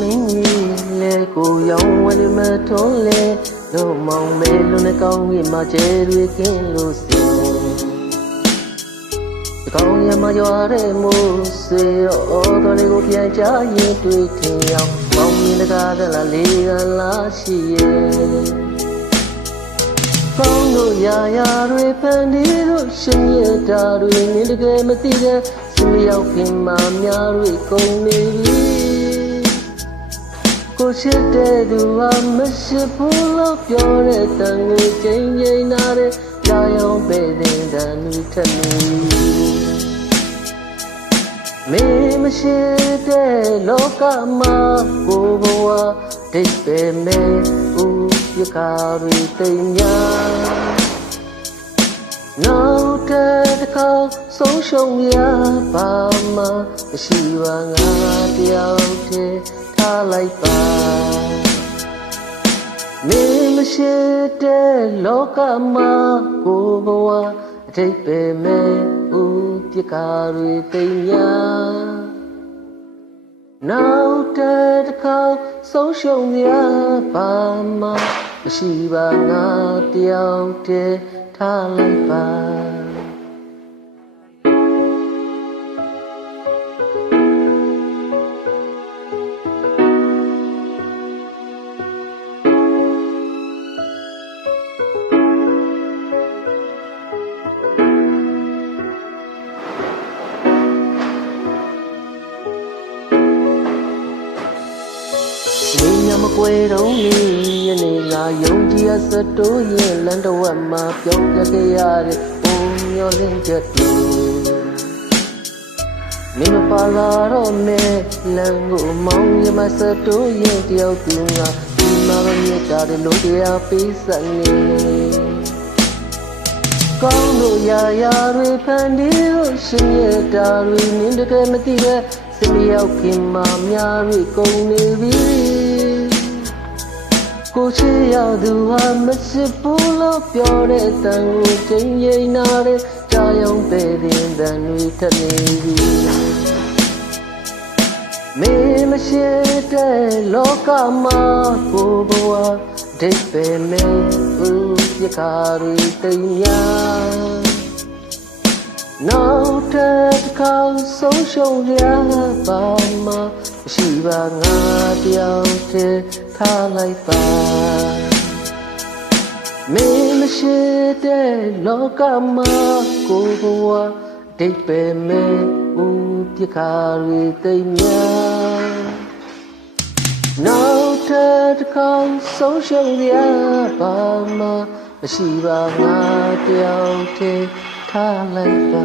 မင်းကြီးလေကိုရောင်ဝဲမထုံးလေလို့မောင်မဲလုံးနဲ့ကောင်းကြီးမှာကျဲတွေကင်းလို့စီကောင်းရမရွာတဲ့မိုးစေတော့တော်လေးကိုပြန်ချရင်တွေ့ထင်အောင်ပေါင်းမြင်တကားတလားလေးကလားရှိရဲ့ကောင်းတို့ရာရာတွေဖန်တီးတို့ရှင်ရတာတွေနင်းတကယ်မသိတဲ့စမရောက်ခင်မှများတွေကုန်နေပြီကိုရှိတဲ့သူဟာမရှိဘူးလို့ပြောတဲ့တန်ကိုချိန်ချိန်နာတဲ့ကြာရောက်ပဲတဲ့တန်လူထက်နေမင်းမရှိတဲ့လောကမှာကိုဘဝဒိတ်ပဲမဲ့ဦးပြကားတွေတိမ်များနောက်တစ်ခါဆုံးရှုံးရပါမှမရှိပါငါတယောက်တည်းထားလိုက်ပါမင်းမရှိတဲ့လောကမှာကိုဘဝအထိပ်ပဲမဲ့ဦးပြကားတွေတိမ်များနောက်တစ်ခါဆုံးရှုံးရပါမှမရှိပါငါတယောက်တည်းထားလိုက်ပါမကွယ်တော့လေယနေ့ငါယုံကြည်ရစတိုးရင်လမ်းတော်ဝတ်မှာပြောင်းပြခဲ့ရတဲ့ပုံမျောလင်းချက်တွေမင်းမပါလာတော့မဲ့လမ်းကိုမောင်းရမစတိုးရင်တယောက်သူငါဒီမှာရမြတ်တာလို့တရားပေးစက်နေကောင်းတို့ရာရာတွေဖန်တီးလို့ရှင်ရတာတွေနင်းတကယ်မသိပဲစမရောက်ခင်မှများတွေကုန်နေပြီကိုချစ်ရသူဟာမရှိဘူးလို့ပြောတဲ့တန်ကိုချိန်ချိန်နာတဲ့ကြာရောက်တဲ့တင်တန်တွေထက်နေပြီမင်းမရှိတဲ့လောကမှာကိုဘဝဒိတ်ပဲမဲ့ဦးပြကားတွေတိမ်များနောက်တစ်ခါဆုံးရှုံးရပါမှမရှိပါငါတယောက်တည်းထားလိုက်ပါမင်းမရှိတဲ့လောကမှာကိုဘဝဒိတ်ပဲမဲ့ဦးပြကားတွေတိမ်များနောက်တစ်ခါဆုံးရှုံးရပါမှမရှိပါငါတယောက်တည်းထားလိုက်ပါ